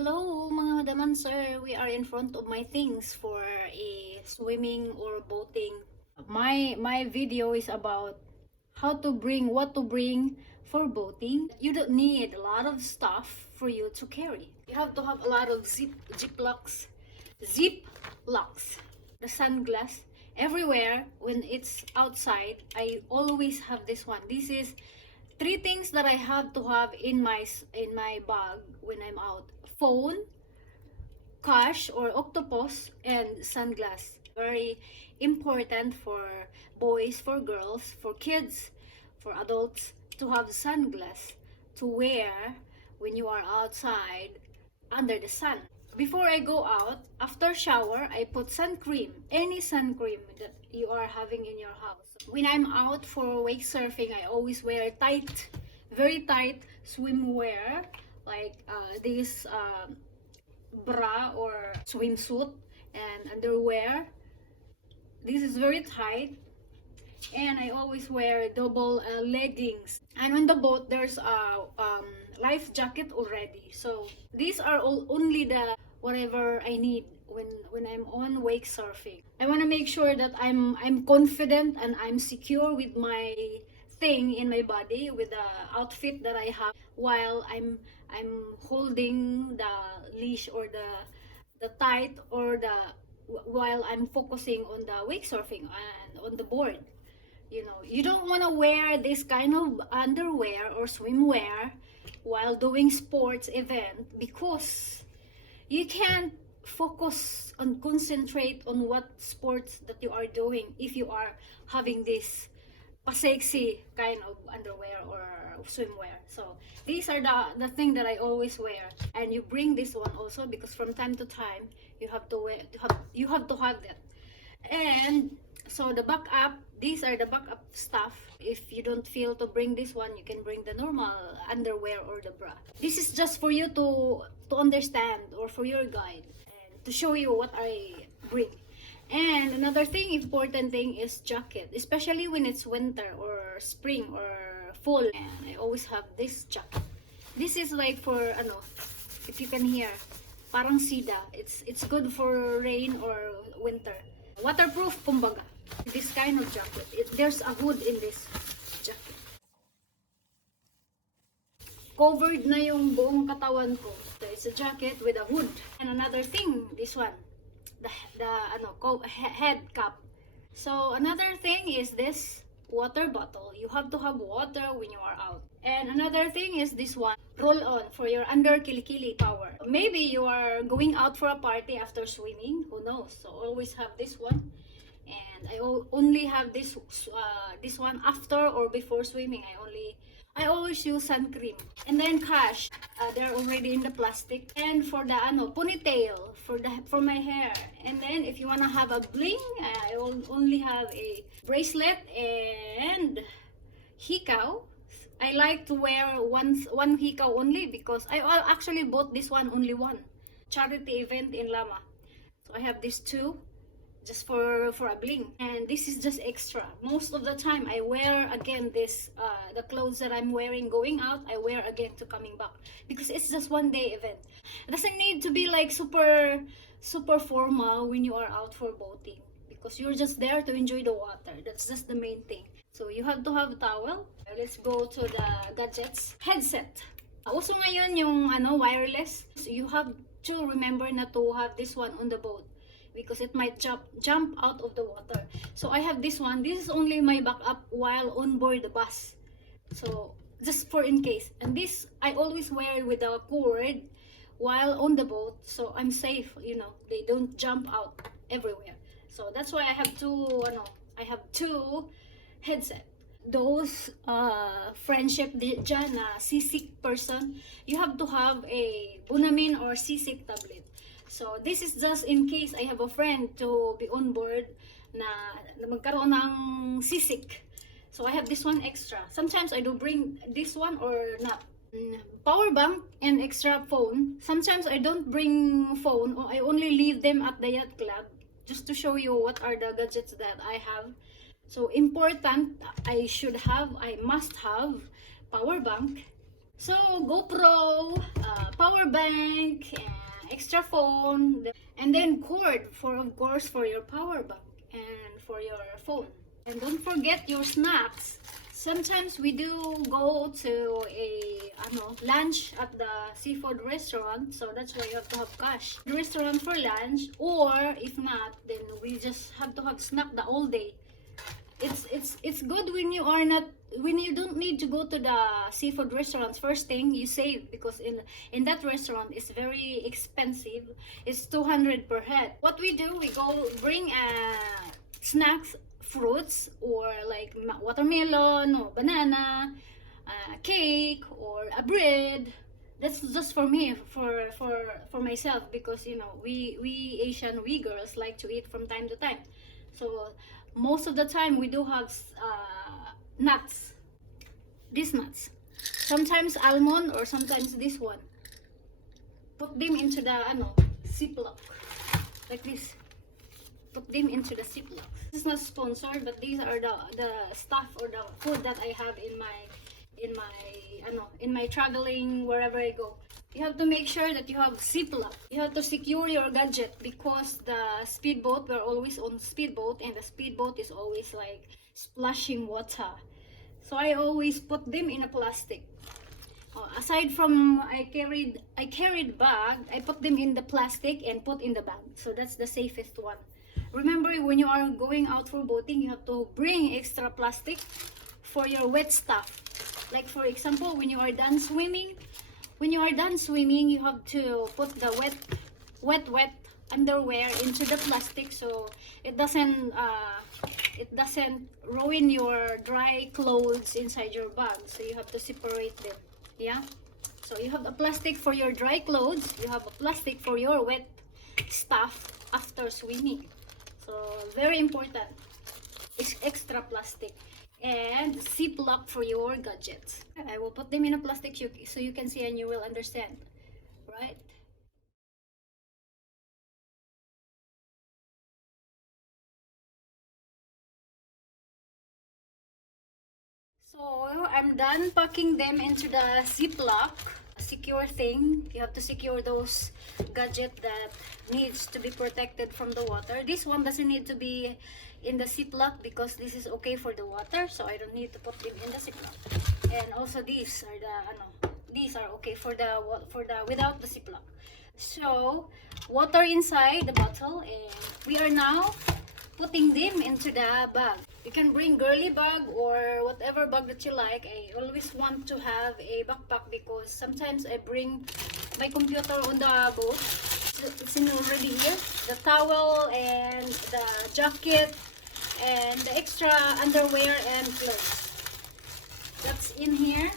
Hello mga madam and sir, we are in front of my things for a swimming or boating. My video is about what to bring for boating. You don't need a lot of stuff for you to carry. You have to have a lot of zip locks, the sunglass everywhere. When it's outside, I always have this one. This is three things that I have to have in my bag when I'm out: phone, cash or octopus, and sunglass. Very important for boys, for girls, for kids, for adults to have sunglass to wear when you are outside under the sun. Before I go out, after shower, I put sun cream, any sun cream that you are having in your house. When I'm out for wake surfing, I always wear very tight swimwear, like this bra or swimsuit and underwear. This is very tight, and I always wear double leggings. And on the boat, there's a life jacket already. So these are only the whatever I need when I'm on wake surfing. I want to make sure that I'm confident and I'm secure with my thing in my body, with the outfit that I have while I'm holding the leash or the tight or while I'm focusing on the wake surfing and on the board. You don't want to wear this kind of underwear or swimwear while doing sports event, because you can't focus and concentrate on what sports that you are doing if you are having this sexy kind of underwear or swimwear. So these are the thing that I always wear, and you bring this one also because from time to time you have to have that. And so the backup, these are the backup stuff. If you don't feel to bring this one, you can bring the normal underwear or the bra. This is just for you to understand, or for your guide, and to show you what I bring. And another thing, important thing, is jacket, especially when it's winter or spring or fall. And I always have this jacket. This is like for if you can hear, parang sida. It's good for rain or winter. Waterproof, kumbaga. This kind of jacket. There's a hood in this jacket. Covered na yung buong katawan ko. So it's a jacket with a hood. And another thing, this one, the head cap. So another thing is this water bottle. You have to have water when you are out. And another thing is this one, roll on for your under kilikili power. Maybe you are going out for a party after swimming, who knows? So always have this one. And I only have this one after or before swimming. I always use sun cream. And then cash, they're already in the plastic. And for the ponytail for my hair. And then if you wanna have a bling, I only have a bracelet and hikaw. I like to wear one hikaw only because I actually bought this one only one charity event in Lama. So I have these two just for a bling, and this is just extra. Most of the time I wear again this the clothes that I'm wearing going out, I wear again to coming back, because it's just one day event. It doesn't need to be like super formal when you are out for boating, because you're just there to enjoy the water. That's just the main thing. So you have to have a towel. Let's go to the gadgets. Headset. Uso ngayon yung wireless. So you have to remember na to have this one on the boat, because it might jump out of the water. So I have this one. This is only my backup while on board the bus. So just for in case. And this I always wear with a cord while on the boat, so I'm safe. They don't jump out everywhere. So that's why I have two headset. Those friendship dyan na seasick person, you have to have a Bunamin or seasick tablet. So this is just in case I have a friend to be on board na magkaroon ng seasick. So I have this one extra. Sometimes I do bring this one or not. Power bank and extra phone. Sometimes I don't bring phone, or I only leave them at the yacht club, just to show you what are the gadgets that I have. So important, I must have power bank, So GoPro, power bank, extra phone, and then cord for, of course, for your power bank and for your phone. And don't forget your snacks. Sometimes we do go to a lunch at the seafood restaurant, so that's why you have to have cash. Restaurant for lunch, or if not, then we just have to have snack the whole day. It's good when you are not, when you don't need to go to the seafood restaurants. First thing you save, because in that restaurant it's very expensive. It's 200 per head. What we do, we go bring snacks, fruits, or like watermelon or banana, cake or a bread. That's just for me, for myself, because we Asian, we girls like to eat from time to time. So most of the time we do have nuts, these nuts, sometimes almond or sometimes this one. Put them into the ziplock like this. Put them into the ziplock. This is not sponsored, but these are the stuff or the food that I have in my traveling wherever I go. You have to make sure that you have ziplock. You have to secure your gadget, because the speedboat, we're always on speedboat, and the speedboat is always like splashing water. So I always put them in a plastic. Aside from I carried bag, I put them in the plastic and put in the bag. So that's the safest one. Remember, when you are going out for boating, you have to bring extra plastic for your wet stuff. Like for example, when you are done swimming, you have to put the wet underwear into the plastic, so it doesn't ruin your dry clothes inside your bag. So you have to separate them. Yeah. So you have a plastic for your dry clothes. You have a plastic for your wet stuff after swimming. So very important. It's extra plastic. And ziplock for your gadgets. I will put them in a plastic so you can see and you will understand, right? So I'm done packing them into the ziplock. Secure thing. You have to secure those gadget that needs to be protected from the water. This one doesn't need to be in the ziplock because this is okay for the water, so I don't need to put them in the ziplock. And also these are okay for the without the ziplock. So water inside the bottle, and we are now putting them into the bag. You can bring girly bag or whatever bag that you like. I always want to have a backpack because sometimes I bring my computer on the boat. It's already here. The towel and the jacket and the extra underwear and clothes. That's in here.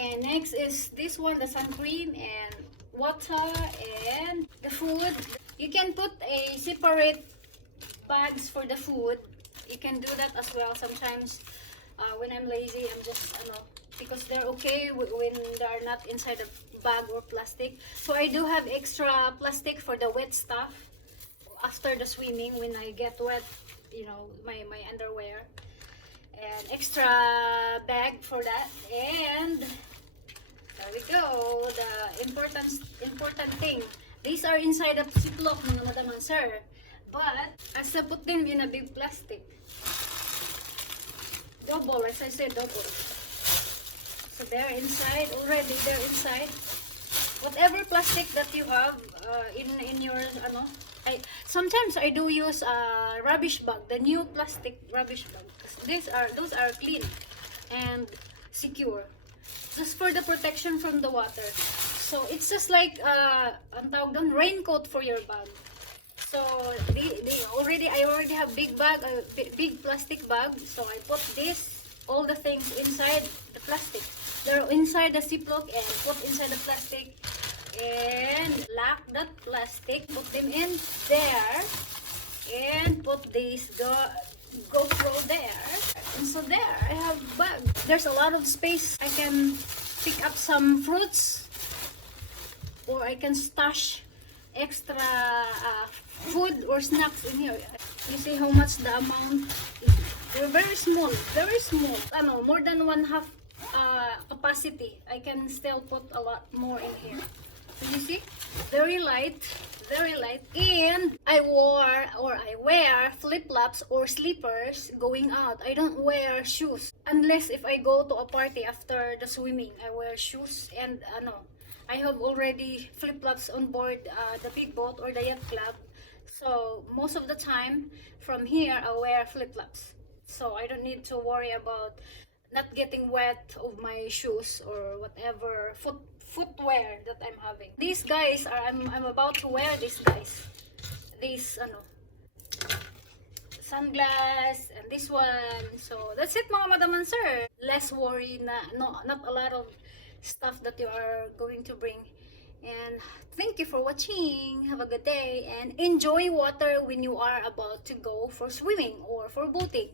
And next is this one, the sun cream and water and the food. You can put a separate bags for the food. You can do that as well. Sometimes when I'm lazy, I'm just because they're okay when they're not inside a bag or plastic. So I do have extra plastic for the wet stuff after the swimming when I get wet, my underwear, and extra bag for that. And there we go, the important thing. These are inside the ziplock, mga madam and sir. But as I put them in a big plastic, double, as I said, double. So they're inside already. They're inside. Whatever plastic that you have in your sometimes I do use a rubbish bag, the new plastic rubbish bag. Those are clean and secure, just for the protection from the water. So it's just like ang tawag doon, raincoat for your bag. So I already have big plastic bag. So I put all the things inside the plastic. They're inside the ziplock and put inside the plastic and lock that plastic. Put them in there and put this GoPro there. And so there I have bag. There's a lot of space. I can pick up some fruits, or I can stash extra food or snacks in here. You see how much the amount is. They're very small, more than one half capacity. I can still put a lot more in here. So you see, very light, very light. And I wear flip-flops or slippers going out. I don't wear shoes unless if I go to a party after the swimming. I wear shoes, and I have already flip-flops on board the big boat or the yacht club. So most of the time from here I wear flip-flops. So I don't need to worry about not getting wet of my shoes or whatever footwear that I'm having. These guys are I'm about to wear these guys. These sunglass and this one. So that's it mga madam and sir. Less worry na not a lot of stuff that you are going to bring. And thank you for watching. Have a good day and enjoy water when you are about to go for swimming or for boating.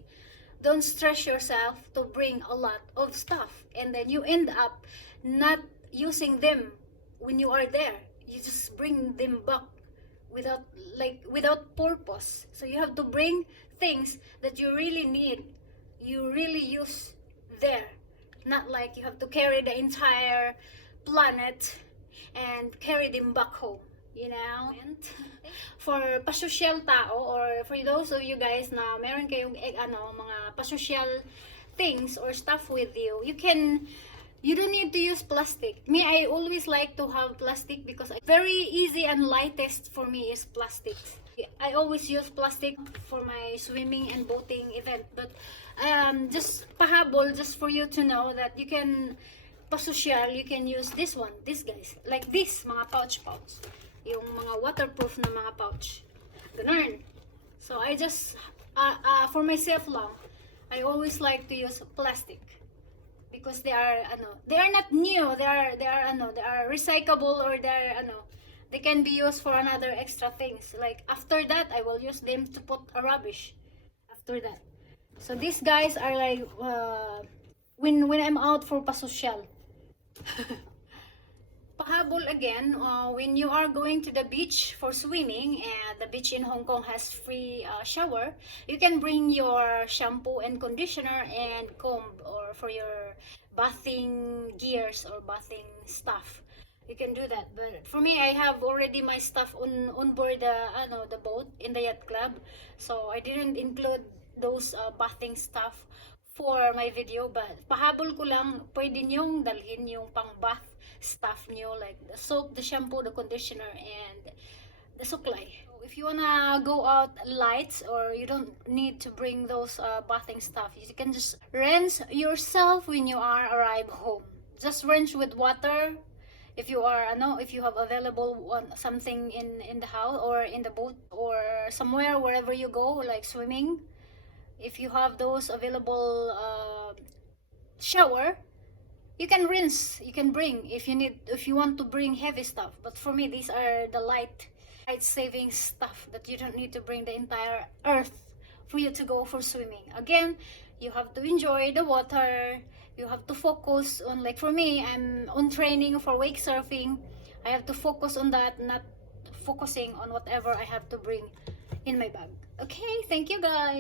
Don't stress yourself to bring a lot of stuff and then you end up not using them when you are there. You just bring them back without purpose. So you have to bring things that you really need, you really use there. Not like you have to carry the entire planet and carry them back home, you know. And for pasosyal tao, or for those of you guys na meron kayong mga pasosyal things or stuff with you, you don't need to use plastic. Me, I always like to have plastic because very easy and lightest for me is plastic. I always use plastic for my swimming and boating event, but just pahabol, just for you to know that you can pasosyal, you can use this one, these guys, like this, mga pouch, yung mga waterproof na mga pouch, ganun. So I just for myself lang, I always like to use plastic because they are not new, they are recyclable, or they can be used for another extra things. Like after that, I will use them to put a rubbish after that. So these guys are like when I'm out for pasosyal. Pahabol again, when you are going to the beach for swimming, and the beach in Hong Kong has free shower, you can bring your shampoo and conditioner and comb, or for your bathing gears or bathing stuff. You can do that. But for me, I have already my stuff on board the boat in the yacht club, so I didn't include those bathing stuff for my video. But pahabol ko lang, pwede nyong dalhin yung pang bath stuff nyo, like the soap, the shampoo, the conditioner, and the suklay. So if you wanna go out lights, or you don't need to bring those bathing stuff, you can just rinse yourself when you are arrive home. Just rinse with water. If you are if you have available something in the house or in the boat or somewhere, wherever you go, like swimming, if you have those available shower, you can rinse, you can bring if you want to bring heavy stuff. But for me, these are the light saving stuff that you don't need to bring the entire earth for you to go for swimming. Again, you have to enjoy the water. You have to focus on, like for me, I'm on training for wake surfing. I have to focus on that, not focusing on whatever I have to bring in my bag. Okay, thank you guys.